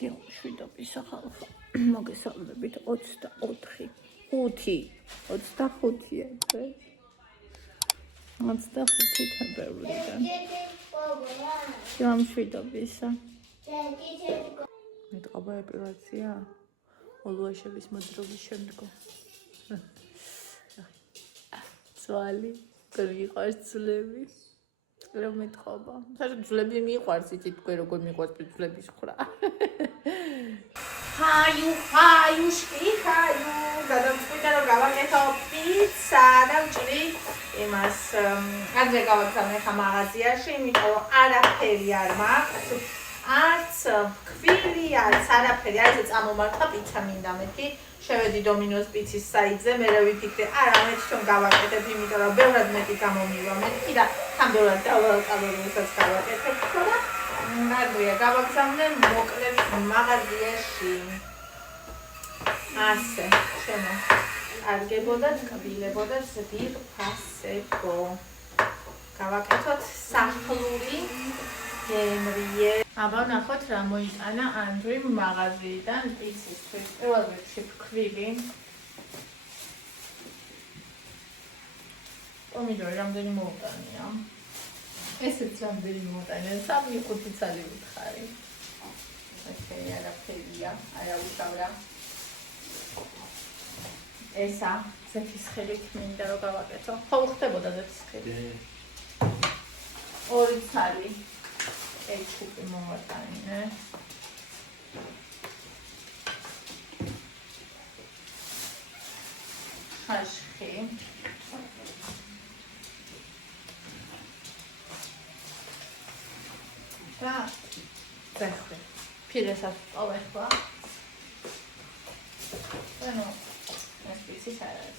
შვიდობის ხალხო, მოგესალმებით 24 25-ია დღე 25 თებერვლიდან შვიდობისა მეტყობა ეპილაცია ოლუაშების მოძრობის შემდგომ ძვალი გიყვარს ძვლები რომ მეტყობა საერთოდ ძვლები მიყვარს იცით თქვენ როგორ მიყვარს ძვლების ხრა ჰაიუშკი გადავწყვიტე რომ გავაკეთო პიცა და ვჭრი იმას ადრე გავაგზავნე ხა მაღაზიაში იმიტომ რომ არაფერი არ მაქვს არც ქვილი არც არაფერი არის წამომართა პიცა მინდა მეთქი შევედი დომინოს პიცის საიტზე მე რა ვიფიქრე არა მე თვითონ გავაკეთებ იმიტომ რომ ბევრად მეტი გამომივა მეთქი და თან ბევრად კალორიუსაც გავაკეთებ და ადრეა გავაგზავნე მოკლედ მაღაზიაში ასე შემო არგებოდა კბილებოდა ზვირფასებო გავაკეთოთ სახლური გემრიე აბა ნახოთ რა მოიტანა ანდრიმ მაღაზიიდან პიცისთვის პირველ რიგში ფქვილი პომიდორი რამდენი მოუტანია ესეც რამდენი მოუტანია 3-5 წელი ვთხარი ოკეი არაფერია არა უშავრა ესა ზეთის ხელით მინდა რომ გავაკეთო ხო ხდებოდა ზეთის ხელი 2 წელი ეჩუპი მომატანე ხაშხი და ვეხე პირესაც წავეხლა ანუ ეს პიცის არის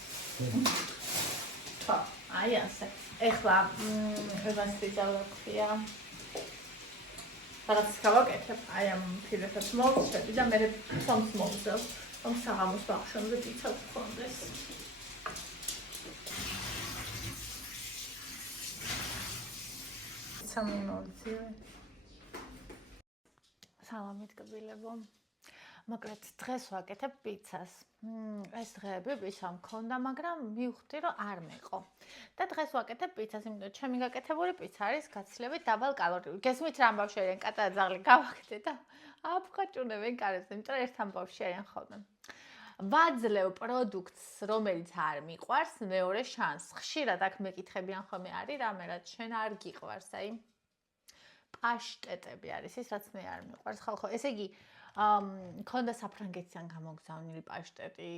ხო აი ასე ეხლა ეს პიცა ვაქცია რაღაც გავაკეთებ აი ამ პირესაც მოვწევი და მე სამს მოვწევ რომ საღამოს ბავშვებზე პიცა გქონდეს სამიმოვწევ სალამით კბილებო მოკლედ დღეს ვაკეთებ პიცას ეს დღეები პიცა მქონდა მაგრამ მივხვდი რომ არ მეყო და დღეს ვაკეთებ პიცას იმიტომ რომ ჩემი გაკეთებული პიცა არის გაცილებით დაბალ კალორიული გესმით რა ამბავში არიან კატა ძაღლი გავაკეთე და აფხაჭუნებენ კარებს იმიტომ რომ ერთ ამბავში არიან ხოლმე ვაძლევ პროდუქტს რომელიც არ მიყვარს მეორე შანსს ხშირად აქ მეკითხებიან ხოლმე არის რამე რაც შენ არ გიყვარს აი პაშტეტები არის ის რაც მე არ მიყვარს ხალხო ესე იგი მქონდა საფრანგეთიდან გამოგზავნილი პაშტეტი,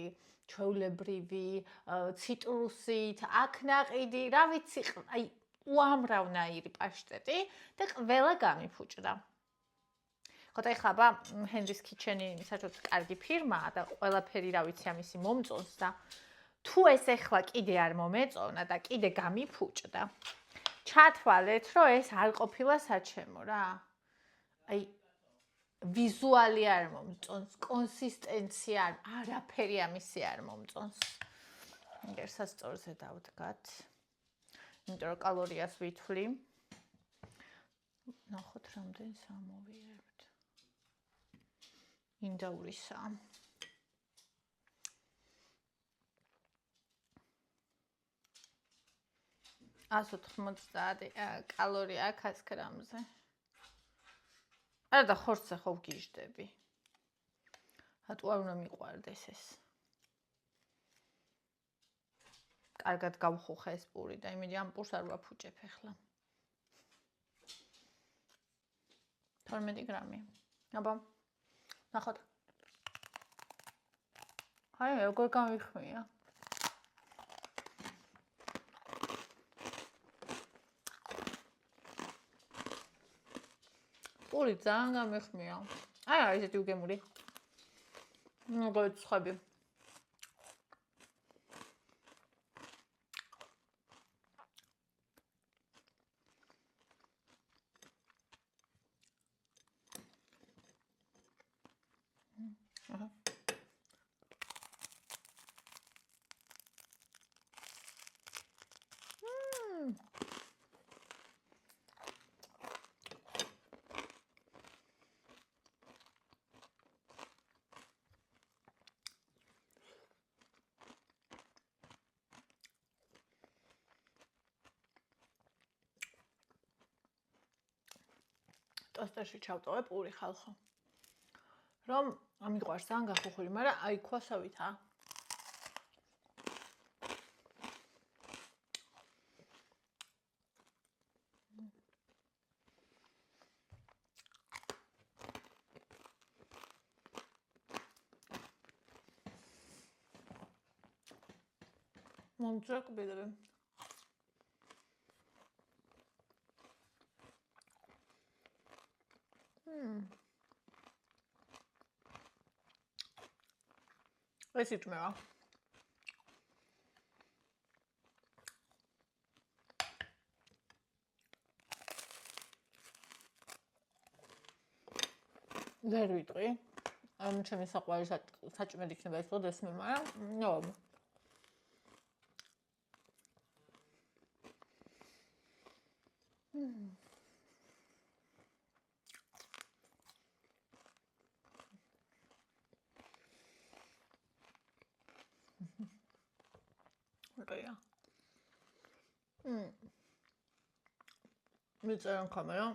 ჩვეულებრივი, ციტრუსით, აქნაყიდი, რა ვიცი, აი უამრავნაირი პაშტეტი და ყველა გამიფუჭდა. ხო და ეხლა აბა ჰენრის ქიჩენი საერთოდ კარგი ფირმაა და ყველაფერი რა ვიცი ამისი მომწონს და თუ ეს ეხლა კიდე არ მომეწონა და კიდე გამიფუჭდა, ჩათვალეთ, რომ ეს არ ყოფილა საჩემო რა. აი ვიზუალი არ მომწონს, კონსისტენცია არაფერი ამისი არ მომწონს. ერთსაც სწორზე დავდგათ. იმიტომ რომ კალორიას ვითვლი. ნახოთ რამდენს ამოვიერებთ. ინდაურისაა. ასო 90 კალორია 100 გრამზე. არა და ხორცზე ხო ვგიჟდები. რატო არ უნდა მიყვარდეს ეს? კარგად გავხუხე ეს პური და იმედი ამ პურს არ ვაფუჭებ ახლა. 12 გრამი. აბა. ნახოთ. აი როგორ გამიხმია. პური ძალიან გამიხმია. აი რა ისეთი უგემური. მოგეცხები. ტოსტერში ჩავტოვე პური ხალხო. რომ ამიყვარს ძალიან გახუხული, მაგრამ აი ქვასავითა. მომწრე კბილები. ეს იჭმევა. ვერ ვიტყვი. ჩემი საყვარელი საჭმელი იქნება ეს დღესმე, მაგრამ ნო. Ωραία. მიწერან კამერა.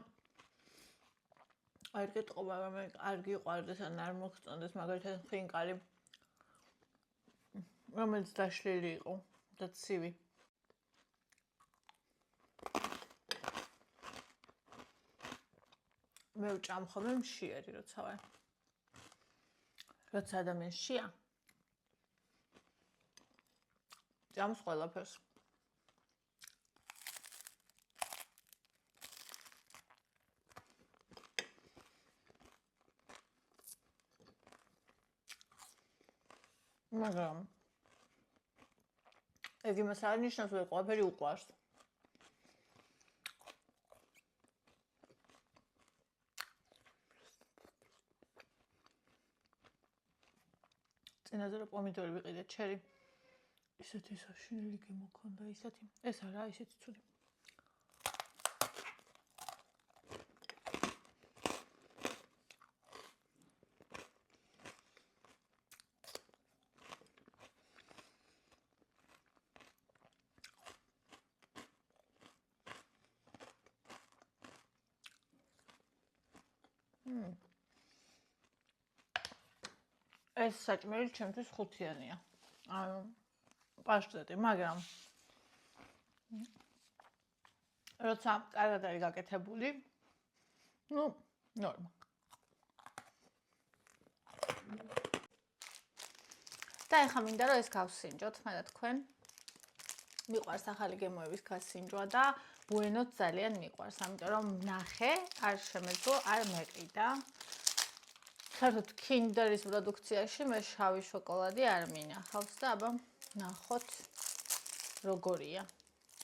არ გეტყობა რომ არ გიყვარდეს ან არ მოგწონდეს მაგალითად ხინკალი. რომელიც დაშლილი იყო და ცივი. მე ვჭამ ხოლმე მშიერი როცა ვარ. როცა ადამიანს შია ჭამს ყველაფერს. მაგრამ ეგ იმას არ ნიშნავს რომ ყველაფერი უყვარს. წინაზე რომ პომიდორი ვიყიდე ჩერი ისეთი საშინელი გემოქონდა ისეთი ეს არა ისეთი ცუდი ეს საჭმელი ჩემთვის ხუთიანია. ანუ პაშტეტი, მაგრამ როცა კარგად არის გაკეთებული, ნუ ნორმა. და ეხლა მინდა რომ ეს გავსინჯოთ, მაგრამ თქვენ მიყვარს ახალი გემოების გასინჯვა და ბუენოც ძალიან მიყვარს, ამიტომ რომ ნახე, არ შემეძლო, არ მეყიდა. საერთოდ Kinderis პროდუქციაში მე შავი შოკოლადი არ მინახავს და აბა ნახოთ როგორია.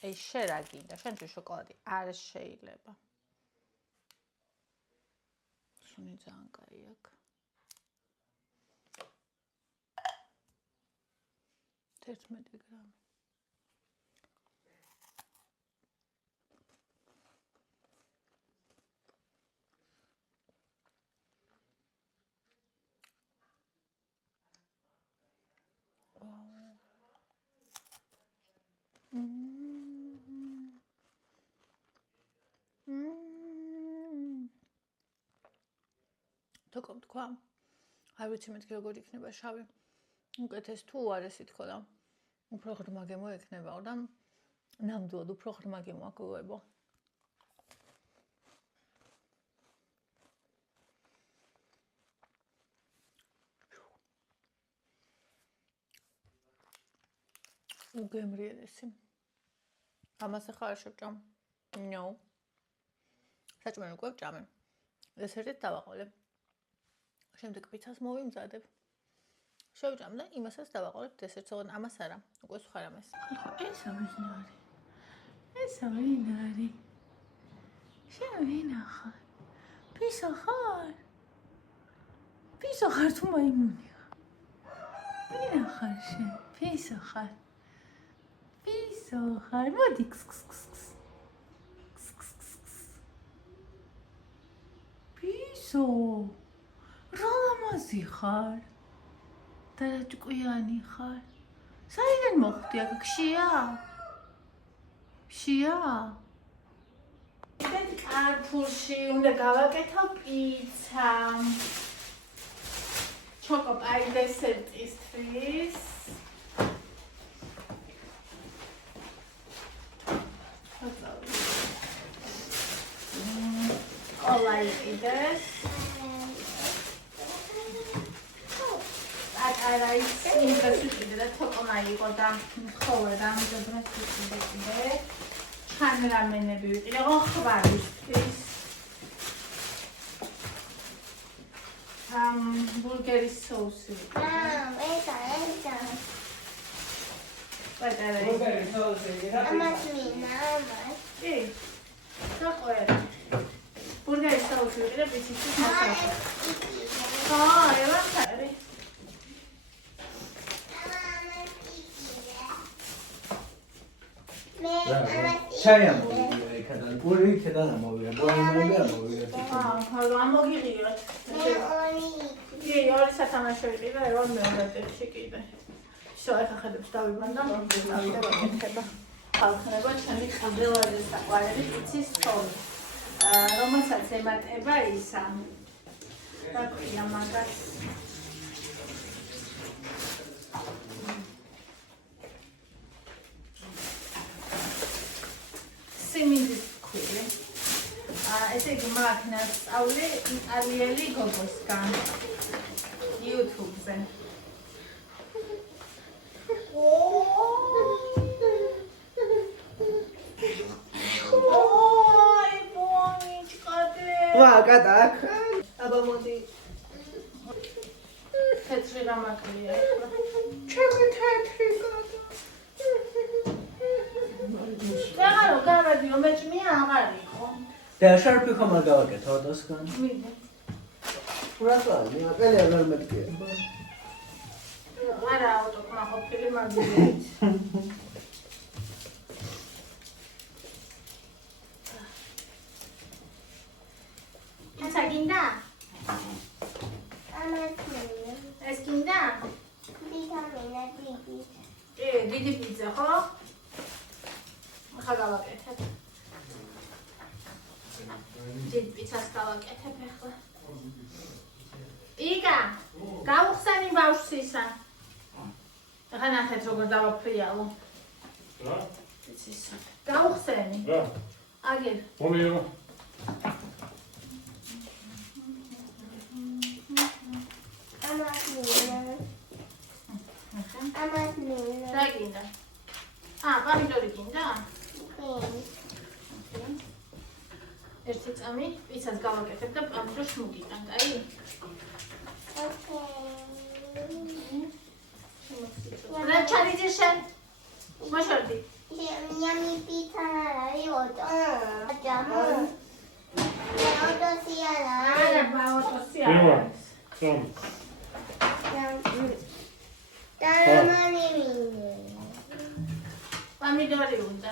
ეს შენ რა გინდა? შენთვის შოკოლადი არ შეიძლება. სუნი ძალიან კაი აქვს. 11 გრამი. თქო თქვა არ ვიცი მეთქი როგორ იქნება შავი უკეთეს თუ უარესი თქო და უფრო ღრმა გემო ექნებაო და ნამდვილად უფრო ღრმა გემო აკუებო უგემრიელესი ამას ახლა არ შევჭამ ნო საჭმელი უკვე ვჭამე დესერტით დავაყოლებ შემდეგ პიცას მოვიმზადებ. შევჭამ და იმასაც დავაყოლებ დესერტს, ოღონდ ამას არა, უკვე სხვა რამეს. ესა ვინარი? ესა ვინარი? შენ ვინახარ? პისა ხარ? პისა ხარ თუ მაიმუნია? ვინახარ შენ? პისა ხარ? პისა ხარ? მოდი პისო როლამაზი ხარ და რა ჭკვიანი ხარ საიდან მოხვდი აქ ხშია არფულში უნდა გავაკეთო პიცა. ჩოკოპაი დესერტისთვის. Qola იყიდეს. Ატარა იმას ვიყიდე და თოკომა იყო და ხოლმე რამდენად ვიყიდე. ჩან რამენები ვიყიდე, ხვარისთვის. ბურგერის соуსი ვიყიდე. ბურგერის соуსი ვიყიდე. ამას მინა. კი. დაყვერე. ბურგერის соуსი ვიყიდე პიცისთვის მასალაში. ევახარი. ჩაი ამოვიდა იქიდან, პური იქიდან ამოვიდა, ბოინები ამოვიდა. ამოგიღიოთ. კი, ორი სათამაშო იყიდა, ერონ მეორე ტექში კიდე. ისო ახლა ხედებს დავიბანდა, დავიდა ვაკეთება. ხალხნებო, ჩემი ყველაზე საყვარელი პიცის თოვლი. რომელსაც ემატება ისა. რა ქვია მაგას? სიმინდის ქვილი. ესე იგი მაქვს სწავლი იტალიელი გოგოსგან YouTube-ზე. ой, бонечка ты. ვაკა დაკ. აბა მოდი. თეთრი რამაკლია. ჩემი თეთრი გადა. რა გავადიო მეჭმია აღარ იყო. და შარფი ხომ არ გავაკეთო ოდოსგან? მინდა. რატო? მაკელი აღარ მეთქია. არა ავტოკმა ყოფილი მაგდებით. ისა გინდა? ამას მინა. ეს გინდა? ვიტამინა დიდი. დიდი პიცა ხო? ახლა გავაკეთებ. დიდ პიცას გავაკეთებ ახლა. იკა, გავხსენი ბავშვს ისა. ახლა ნახეთ როგორ დავაფრიალო. რა? პიცის. გავხსენი. რა? აგერ. მომიო. ამას მინა. ამას მინა. რა გინდა? პამიდორი გინდა? ერთი წამი პიცას გავაკეთებ და პამიდორს მოგიტან, აი? რა ჩარიძე შენ? მოშორდი. Yummy pizza arrivato. Facciamo. არა, ბაოტოსი არა. ევა. სამ. პამიდორი უნდა.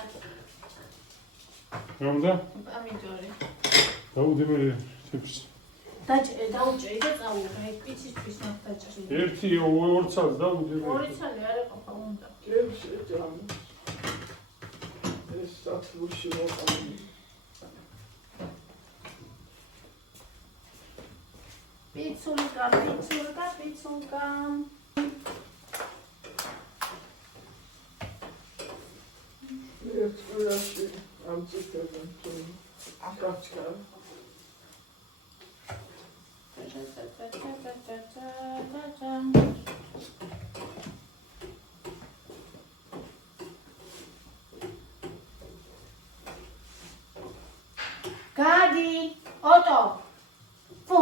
რა უნდა? პამიდორი. დაუდებელი თებს. დაჭრე, დაუჭრე და წაუღე. პიცისთვის მაგ დაჭრე. ერთი ორ ცალს დაუდებელი. ორი ცალი არ ეყოფა უნდა. ეს სათბურში მოყავი. პიცულკა, პიცულკა, პიცულკა. ეს ყველაში ამწიფებენ თუ აკაცკა. გადი, ოტო. ფუ.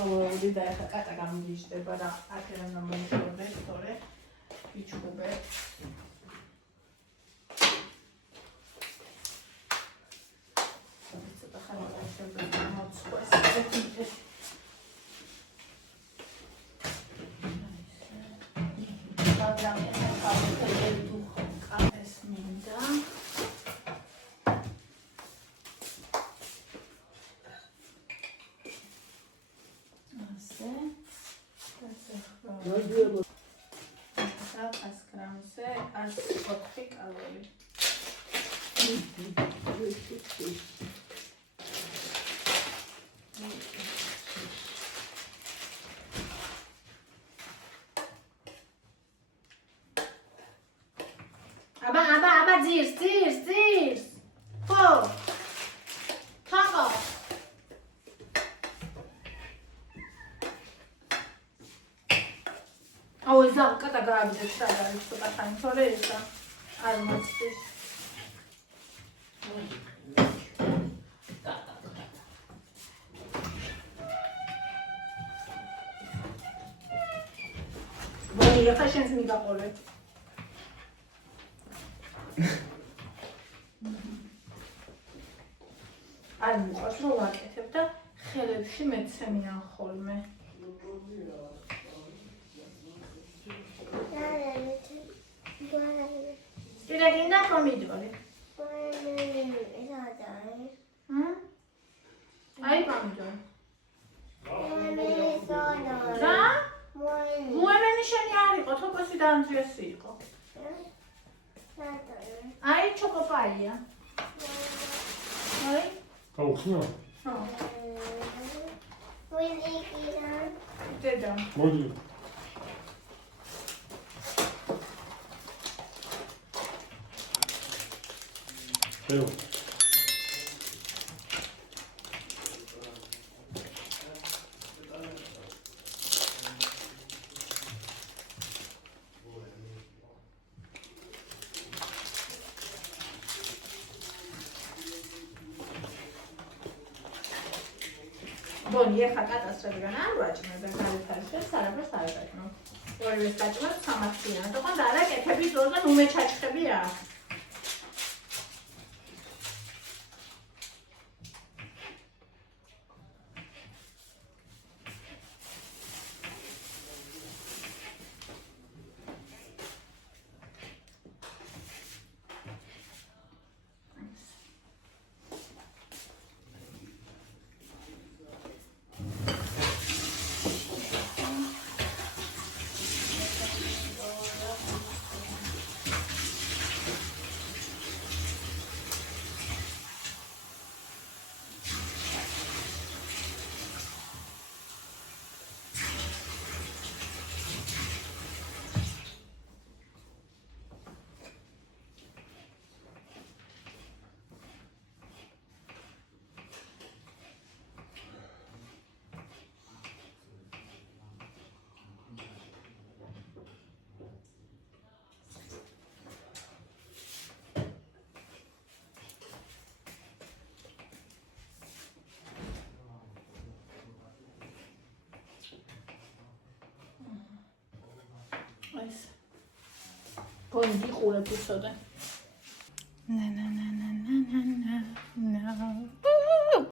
ხოლმე და ახლა კატა გამიჯდება რა აქედან მომიშორდე თორე იჩუბე ცოტა ხანია შეიძლება მოწყვეს მაგრამ ეს ახლა 100 გრამზე 104 კალორი. აბა ძირს. ხო. თაყო. აუ ეს კატა გააბიდეს რა არის ცოტა ხანი თორე ესა არ მოწდეს. ბოლი ახლა შენს მიგაყოლე. არ მიყვარს რომ ვაკეთებ და ხელებში მეცემიან ხოლმე. Direkt pomidori. Ai pomidori. Da? Muove nishani ariko, tokosi danziosi iko. Ai chocopaia. Ai? გაუხსნა? დედა. მოდი. ეო. ბონი ახლა კატასტროფიდან არ ვაჭმე და გარეთაშეს არაფერს არ აკეთო. ორივე საჭმელს სამახსიანო. თქო და არა კეთები ზოზე ნუმე ჩაჩხები აქვს. ბონი იყურებ უსოდე.